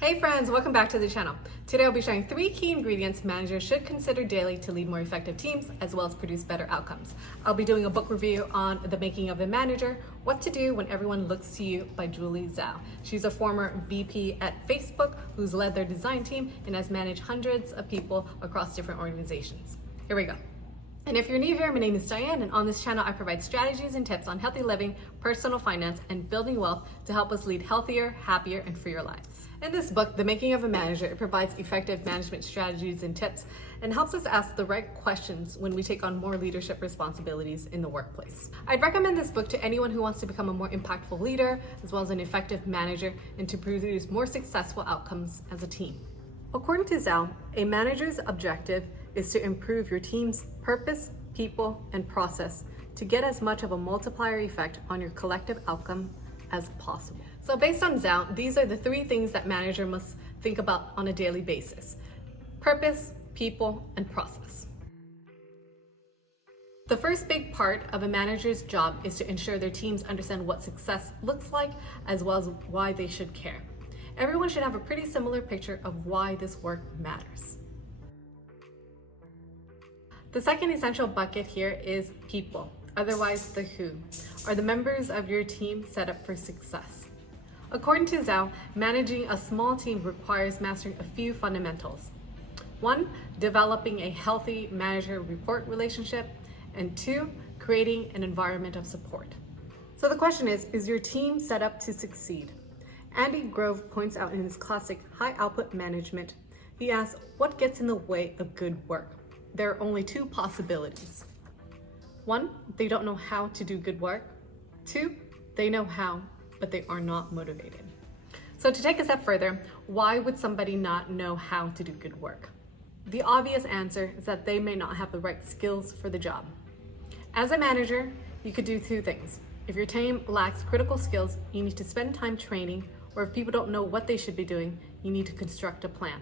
Hey friends, welcome back to the channel. Today I'll be sharing 3 key ingredients managers should consider daily to lead more effective teams as well as produce better outcomes. I'll be doing a book review on The Making of a Manager, What to Do When Everyone Looks to You by Julie Zhou. She's a former VP at Facebook who's led their design team and has managed hundreds of people across different organizations. Here we go. And if you're new here, my name is Diane, and on this channel I provide strategies and tips on healthy living, personal finance, and building wealth to help us lead healthier, happier, and freer lives. In this book, The Making of a Manager, it provides effective management strategies and tips and helps us ask the right questions when we take on more leadership responsibilities in the workplace. I'd recommend this book to anyone who wants to become a more impactful leader, as well as an effective manager, and to produce more successful outcomes as a team. According to Zhou, a manager's objective is to improve your team's purpose, people, and process to get as much of a multiplier effect on your collective outcome as possible. So based on Zhou, these are the 3 things that manager must think about on a daily basis: purpose, people, and process. The first big part of a manager's job is to ensure their teams understand what success looks like, as well as why they should care. Everyone should have a pretty similar picture of why this work matters. The second essential bucket here is people, otherwise the who. Are the members of your team set up for success? According to Zhou, managing a small team requires mastering a few fundamentals. 1, developing a healthy manager-report relationship, and 2, creating an environment of support. So the question is your team set up to succeed? Andy Grove points out in his classic High Output Management, he asks, what gets in the way of good work? There are only 2 possibilities. 1, they don't know how to do good work. 2, they know how, but they are not motivated. So to take a step further, why would somebody not know how to do good work? The obvious answer is that they may not have the right skills for the job. As a manager, you could do 2 things. If your team lacks critical skills, you need to spend time training, or if people don't know what they should be doing, you need to construct a plan.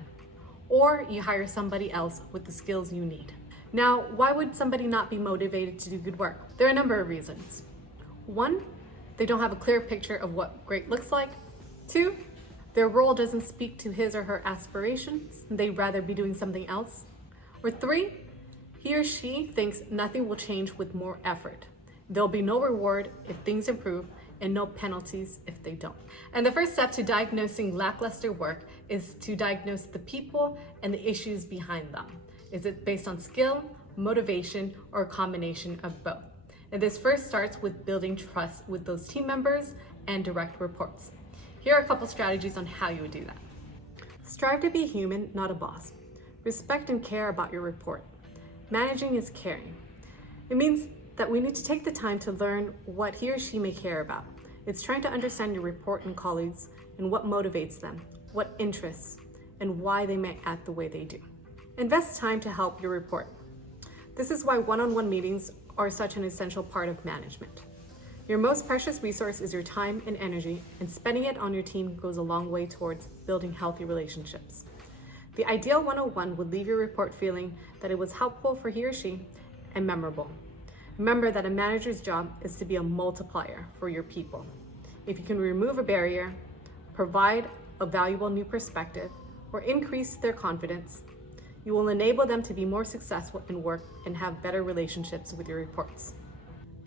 Or you hire somebody else with the skills you need. Now, why would somebody not be motivated to do good work? There are a number of reasons. 1, they don't have a clear picture of what great looks like. 2, their role doesn't speak to his or her aspirations, and they'd rather be doing something else. Or 3, he or she thinks nothing will change with more effort. There'll be no reward if things improve, and no penalties if they don't. And the first step to diagnosing lackluster work is to diagnose the people and the issues behind them. Is it based on skill, motivation, or a combination of both? And this first starts with building trust with those team members and direct reports. Here are a couple strategies on how you would do that. Strive to be human, not a boss. Respect and care about your report. Managing is caring. It means that we need to take the time to learn what he or she may care about. It's trying to understand your report and colleagues and what motivates them, what interests, and why they may act the way they do. Invest time to help your report. This is why one-on-one meetings are such an essential part of management. Your most precious resource is your time and energy, and spending it on your team goes a long way towards building healthy relationships. The ideal one-on-one would leave your report feeling that it was helpful for he or she and memorable. Remember that a manager's job is to be a multiplier for your people. If you can remove a barrier, provide a valuable new perspective, or increase their confidence, you will enable them to be more successful in work and have better relationships with your reports.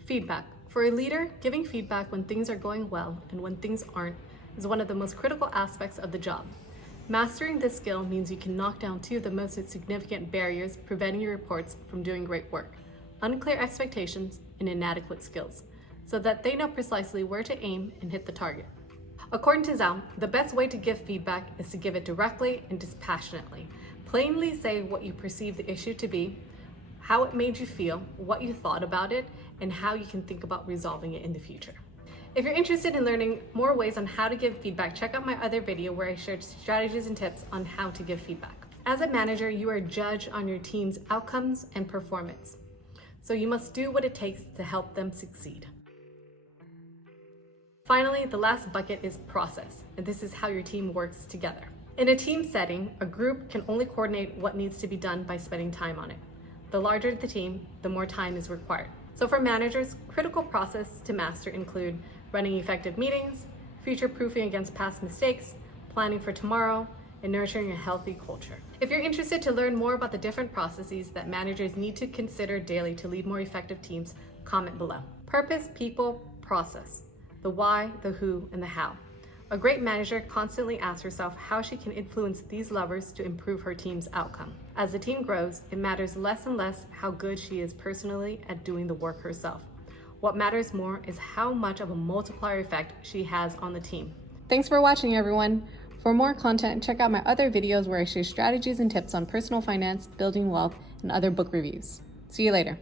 Feedback. For a leader, giving feedback when things are going well and when things aren't is one of the most critical aspects of the job. Mastering this skill means you can knock down 2 of the most significant barriers preventing your reports from doing great work: unclear expectations and inadequate skills, so that they know precisely where to aim and hit the target. According to Zhou, the best way to give feedback is to give it directly and dispassionately. Plainly say what you perceive the issue to be, how it made you feel, what you thought about it, and how you can think about resolving it in the future. If you're interested in learning more ways on how to give feedback, check out my other video where I shared strategies and tips on how to give feedback. As a manager, you are judged on your team's outcomes and performance. So you must do what it takes to help them succeed. Finally, the last bucket is process, and this is how your team works together. In a team setting, a group can only coordinate what needs to be done by spending time on it. The larger the team, the more time is required. So for managers, critical process to master include running effective meetings, future-proofing against past mistakes, planning for tomorrow, and nurturing a healthy culture. If you're interested to learn more about the different processes that managers need to consider daily to lead more effective teams, comment below. Purpose, people, process. The why, the who, and the how. A great manager constantly asks herself how she can influence these levers to improve her team's outcome. As the team grows, it matters less and less how good she is personally at doing the work herself. What matters more is how much of a multiplier effect she has on the team. Thanks for watching, everyone. For more content, check out my other videos where I share strategies and tips on personal finance, building wealth, and other book reviews. See you later.